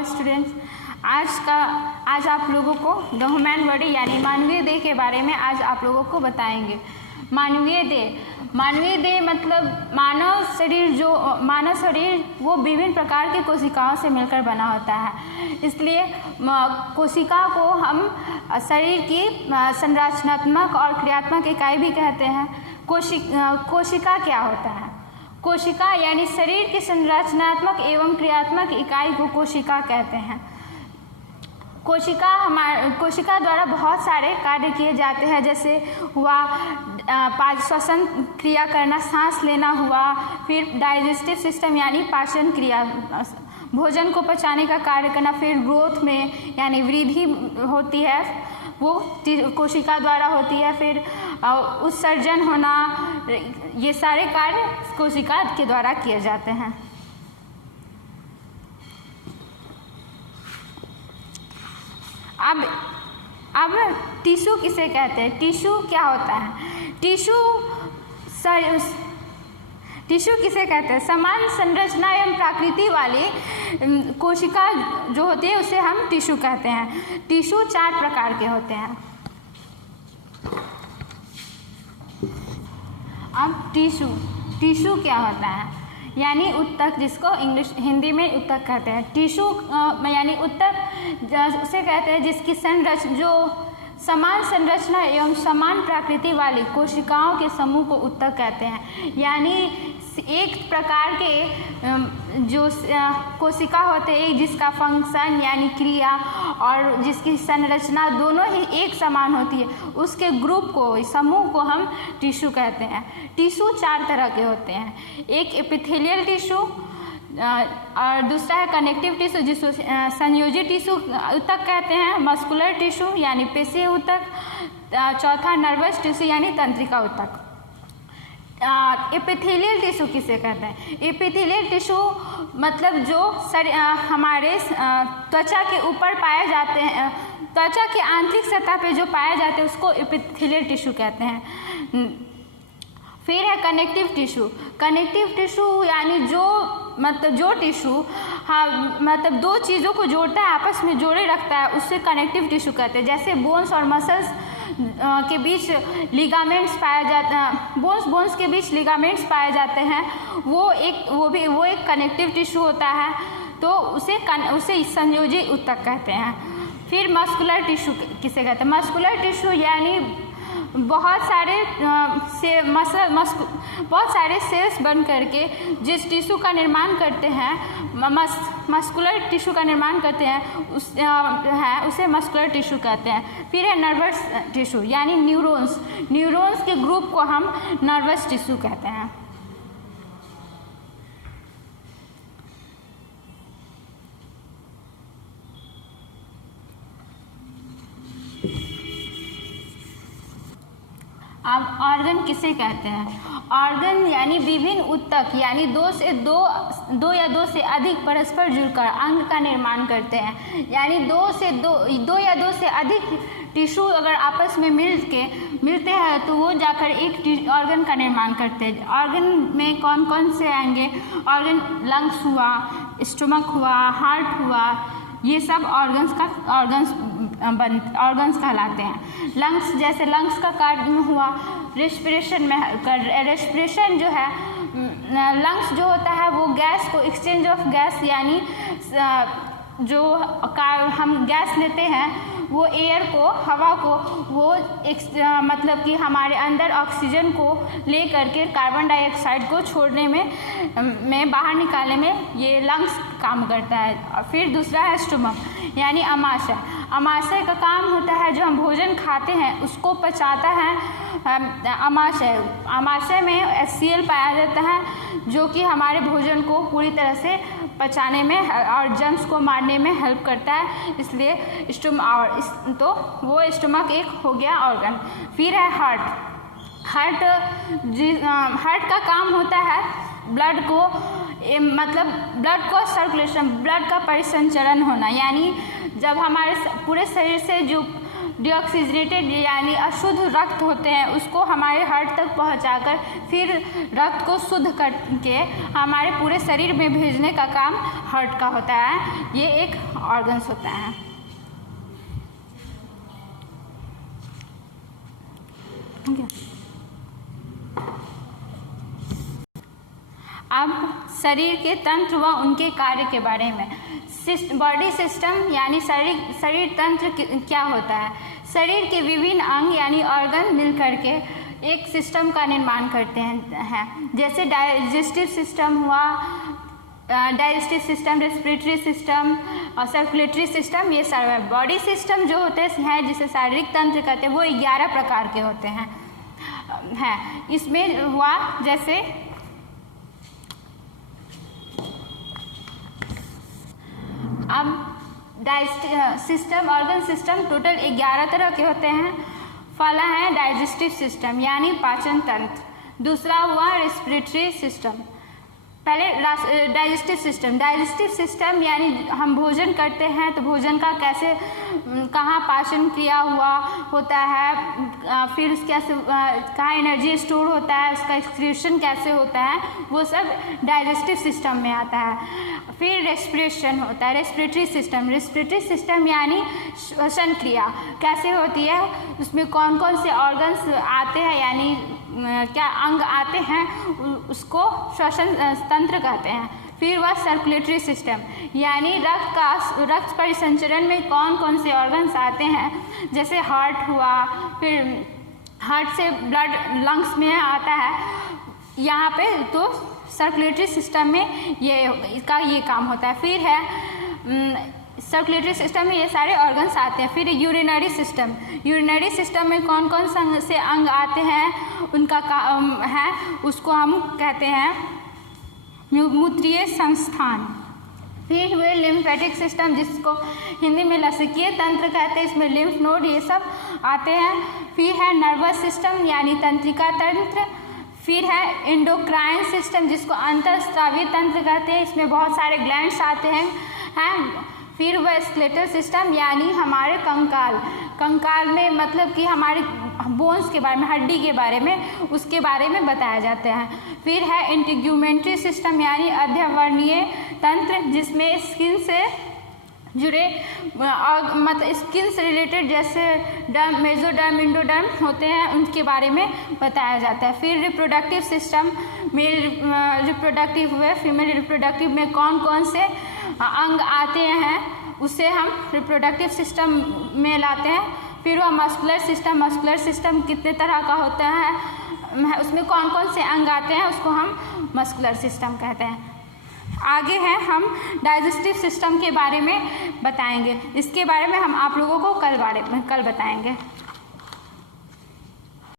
All students, आज आप लोगों को द ह्यूमन बॉडी यानी मानवीय देह के बारे में आज आप लोगों को बताएंगे। मानवीय देह मतलब मानव शरीर वो विभिन्न प्रकार के कोशिकाओं से मिलकर बना होता है। इसलिए कोशिका को हम शरीर की संरचनात्मक और क्रियात्मक इकाई भी कहते हैं। कोशिका क्या होता है? कोशिका यानी शरीर की संरचनात्मक एवं क्रियात्मक इकाई को कोशिका कहते हैं। कोशिका द्वारा बहुत सारे कार्य किए जाते हैं, जैसे हुआ श्वसन क्रिया करना, सांस लेना हुआ, फिर डाइजेस्टिव सिस्टम यानी पाचन क्रिया, भोजन को पचाने का कार्य करना, फिर ग्रोथ में यानी वृद्धि होती है वो कोशिका द्वारा होती है, फिर उत्सर्जन होना, ये सारे कार्य कोशिका के द्वारा किए जाते हैं। अब टिश्यू किसे कहते हैं? टिश्यू क्या होता है? टिश्यू किसे कहते हैं? समान संरचना एवं प्रकृति वाली कोशिका जो होती है उसे हम टिश्यू कहते हैं। टिश्यू 4 प्रकार के होते हैं। अब टिश्यू क्या होता है? यानी उत्तक, जिसको हिंदी में उत्तक कहते हैं। टिश्यू यानी उत्तक उसे कहते हैं जिसकी जो समान संरचना एवं समान प्रकृति वाली कोशिकाओं के समूह को उत्तक कहते हैं। यानी एक प्रकार के जो कोशिका होते हैं, जिसका फंक्शन यानी क्रिया और जिसकी संरचना दोनों ही एक समान होती है, उसके ग्रुप को, समूह को हम टिश्यू कहते हैं। टिश्यू 4 तरह के होते हैं। एक एपिथेलियल टिश्यू और दूसरा है कनेक्टिव टिश्यू जिसको संयोजी टिश्यू उत्तक कहते हैं, मस्कुलर टिश्यू यानी पेशीय उत्तक, चौथा नर्वस टिश्यू यानी तंत्रिका उत्तक। एपिथेलियल टिश्यू किसे कहते हैं? एपिथेलियल टिश्यू मतलब जो हमारे त्वचा के ऊपर पाए जाते हैं, त्वचा के आंतरिक सतह पे जो पाए जाते हैं उसको एपिथेलियल टिश्यू कहते हैं। फिर है कनेक्टिव टिश्यू। कनेक्टिव टिश्यू यानी जो टिश्यू मतलब 2 चीज़ों को जोड़ता है, आपस में जोड़े रखता है, उससे कनेक्टिव टिश्यू कहते हैं। जैसे बोन्स और मसल्स के बीच लिगामेंट्स पाए जाते हैं, बोन्स के बीच लिगामेंट्स पाए जाते हैं, वो एक कनेक्टिव टिश्यू होता है, तो उसे संयोजी उत्तक कहते हैं। फिर मस्कुलर टिश्यू किसे कहते हैं? मस्कुलर टिश्यू यानी बहुत सारे सेल्स बन करके जिस टिश्यू का निर्माण करते हैं, मस्कुलर टिश्यू का निर्माण करते हैं, उसे मस्कुलर टिश्यू कहते हैं। फिर है नर्वस टिश्यू यानी न्यूरॉन्स के ग्रुप को हम नर्वस टिश्यू कहते हैं। अब ऑर्गन किसे कहते हैं? ऑर्गन यानी विभिन्न उत्तक यानी दो या दो से अधिक परस्पर जुड़कर अंग का निर्माण करते हैं। यानी दो या दो से अधिक टिश्यू अगर आपस में मिलते हैं तो वो जाकर एक ऑर्गन का निर्माण करते हैं। ऑर्गन में कौन कौन से आएंगे? ऑर्गन लंग्स हुआ, स्टमक हुआ, हार्ट हुआ, ये सब ऑर्गन्स कहलाते हैं। लंग्स का कार्य हुआ रेस्पिरेशन में, रेस्पिरेशन जो है, लंग्स जो होता है वो गैस को, एक्सचेंज ऑफ गैस यानी जो हम गैस लेते हैं वो एयर को, हवा को, वो मतलब कि हमारे अंदर ऑक्सीजन को ले करके कार्बन डाइऑक्साइड को छोड़ने में बाहर निकालने में ये लंग्स काम करता है। और फिर दूसरा है स्टमक यानी अमाशय। अमाशय का काम होता है जो हम भोजन खाते हैं उसको पचाता है अमाशय में HCl पाया जाता है जो कि हमारे भोजन को पूरी तरह से पचाने में और जर्म्स को मारने में हेल्प करता है। इसलिए तो वो स्टमक एक हो गया ऑर्गन। फिर है हार्ट का काम होता है ब्लड को सर्कुलेशन, ब्लड का परिसंचरण होना। यानी जब हमारे पूरे शरीर से डिऑक्सीजनेटेड यानी अशुद्ध रक्त होते हैं उसको हमारे हार्ट तक पहुंचाकर फिर रक्त को शुद्ध करके हमारे पूरे शरीर में भेजने का काम हार्ट का होता है। ये एक ऑर्गन्स होता है। अब शरीर के तंत्र व उनके कार्य के बारे में। बॉडी सिस्टम यानी शरीर तंत्र क्या होता है। शरीर के विभिन्न अंग यानी ऑर्गन मिलकर के एक सिस्टम का निर्माण करते हैं। जैसे डाइजेस्टिव सिस्टम हुआ, डाइजेस्टिव सिस्टम, रेस्पिरेटरी सिस्टम और सर्कुलेटरी सिस्टम, ये सारे बॉडी सिस्टम जो होते हैं जिसे शारीरिक तंत्र कहते हैं वो 11 प्रकार के होते हैं। इसमें हुआ जैसे अब सिस्टम, ऑर्गन सिस्टम टोटल 11 तरह के होते हैं। पहला है डाइजेस्टिव सिस्टम यानी पाचन तंत्र। दूसरा हुआ रेस्पिरेटरी सिस्टम। पहले डाइजेस्टिव सिस्टम यानी हम भोजन करते हैं तो भोजन का कैसे कहाँ पाचन क्रिया होता है, फिर कैसे कहाँ एनर्जी स्टोर होता है, उसका एक्सक्रीशन कैसे होता है, वो सब डाइजेस्टिव सिस्टम में आता है। फिर रेस्पिरेशन होता है, रेस्पिरेटरी सिस्टम यानी श्वसन क्रिया कैसे होती है, उसमें कौन कौन से ऑर्गन्स आते हैं यानी क्या अंग आते हैं, उसको श्वसन तंत्र कहते हैं। फिर वह सर्कुलेटरी सिस्टम यानी रक्त परिसंचरण में कौन कौन से ऑर्गन्स आते हैं, जैसे हार्ट हुआ, फिर हार्ट से ब्लड लंग्स में आता है यहाँ पे, तो सर्कुलेटरी सिस्टम में ये काम होता है। फिर है सर्कुलेटरी सिस्टम में ये सारे ऑर्गन्स आते हैं। फिर यूरिनरी सिस्टम में कौन कौन से अंग आते हैं उनका काम है, उसको हम कहते हैं मूत्रीय संस्थान। फिर हुए लिम्फेटिक सिस्टम जिसको हिंदी में लसीकीय तंत्र कहते हैं, इसमें लिम्फ नोड ये सब आते हैं। फिर है नर्वस सिस्टम यानी तंत्रिका तंत्र। फिर है एंडोक्राइन सिस्टम जिसको अंतःस्रावी तंत्र कहते हैं, इसमें बहुत सारे ग्लैंड्स आते हैं। फिर वह स्केलेटल सिस्टम यानी हमारे कंकाल में मतलब कि हमारे बोन्स के बारे में, हड्डी के बारे में, उसके बारे में बताया जाता है। फिर है इंटीग्यूमेंट्री सिस्टम यानी अध्यवर्णीय तंत्र जिसमें स्किन से जुड़े मतलब स्किन से रिलेटेड जैसे डर्म, मेसोडर्म, इंडोडर्म होते हैं उनके बारे में बताया जाता है। फिर रिप्रोडक्टिव सिस्टम, मेल रिप्रोडक्टिव हुए, फीमेल रिप्रोडक्टिव में कौन कौन से अंग आते हैं उसे हम रिप्रोडक्टिव सिस्टम में लाते हैं। फिर वह मस्कुलर सिस्टम कितने तरह का होता है, उसमें कौन कौन से अंग आते हैं उसको हम मस्कुलर सिस्टम कहते हैं। आगे है हम डाइजेस्टिव सिस्टम के बारे में बताएंगे, इसके बारे में हम आप लोगों को कल बताएंगे।